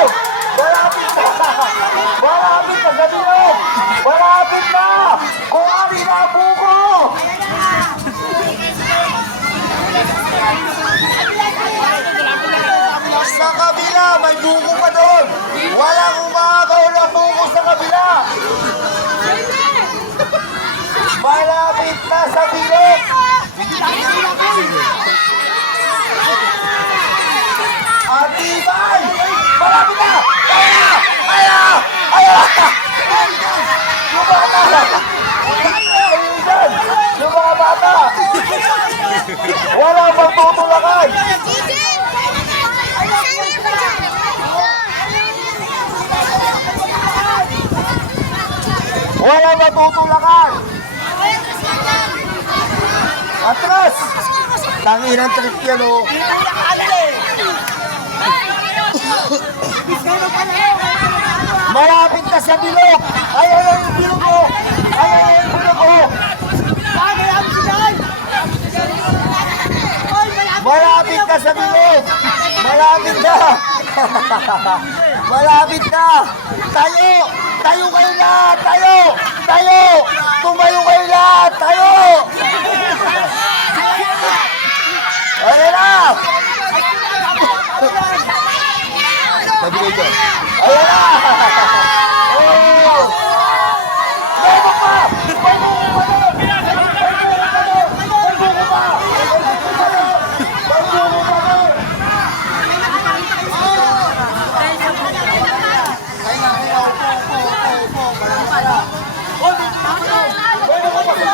Malapit na! Malapit na sa bilog! Malapit na! Kung ari na ang buko! Sa kabila, may buko pa doon! Walang umagaw na buko sa kabila! Malapit na sa bilog! Atibay! Malapit na! Kaya! Yung mga bata! Yung mga bata! Wala magtutulakan! Wala matutulakan! Atras! Tanginang trip yan o! Malapit na sa bilog! Ayaw yung bilog ko! Ayaw yung bilog ko! Malapit na sa bilog! Malapit na! Malapit na! Tayo! Tayo kayo lahat! Tayo! Tayo! Tumayo kayo lahat! Tayo! Ayan na! Ayan na!